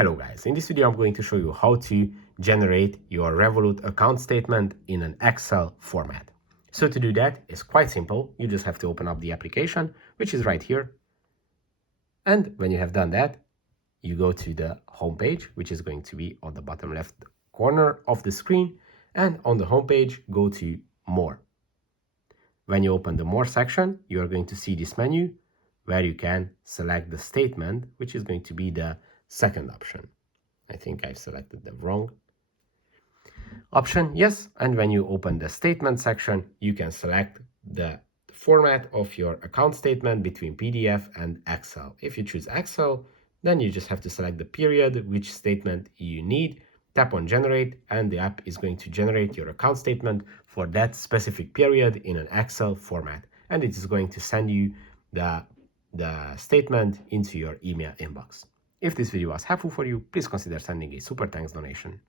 Hello guys, in this video I'm going to show you how to generate your Revolut account statement in an Excel format. So to do that is quite simple. You just have to open up the application, which is right here. And when you have done that, you go to the home page, which is going to be on the bottom left corner of the screen. And on the home page, go to More. When you open the More section, you are going to see this menu where you can select the statement, which is going to be the second option. I think I've selected the wrong option. Yes, and when you open the statement section, you can select the format of your account statement between PDF and Excel. If you choose Excel, then you just have to select the period, which statement you need, tap on generate, and the app is going to generate your account statement for that specific period in an Excel format. And it is going to send you the statement into your email inbox. If this video was helpful for you, please consider sending a super thanks donation.